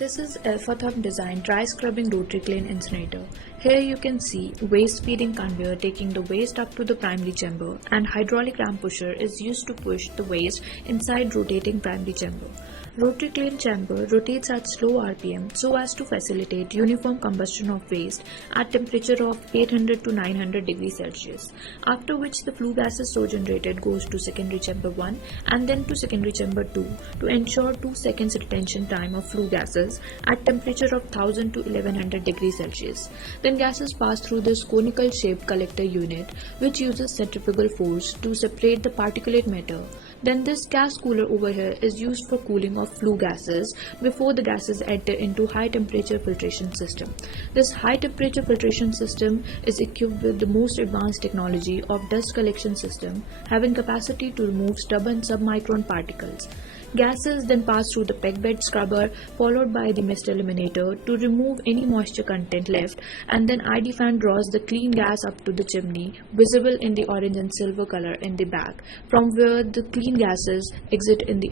This is Alfa-Therm designed dry scrubbing rotary clean incinerator. Here you can see waste feeding conveyor taking the waste up to the primary chamber, and hydraulic ram pusher is used to push the waste inside rotating primary chamber. Rotary clean chamber rotates at slow RPM so as to facilitate uniform combustion of waste at temperature of 800 to 900 degrees Celsius, after which the flue gases so generated goes to secondary chamber 1 and then to secondary chamber 2 to ensure 2 seconds retention time of flue gases at temperature of 1000 to 1100 degrees Celsius. Then gases pass through this conical shaped collector unit, which uses centrifugal force to separate the particulate matter. Then this gas cooler over here is used for cooling of flue gases before the gases enter into high temperature filtration system. This high temperature filtration system is equipped with the most advanced technology of dust collection system, having capacity to remove stubborn submicron particles. Gases then pass through the peg bed scrubber followed by the mist eliminator to remove any moisture content left, and then ID fan draws the clean gas up to the chimney, visible in the orange and silver color in the back, from where the clean gases exit in the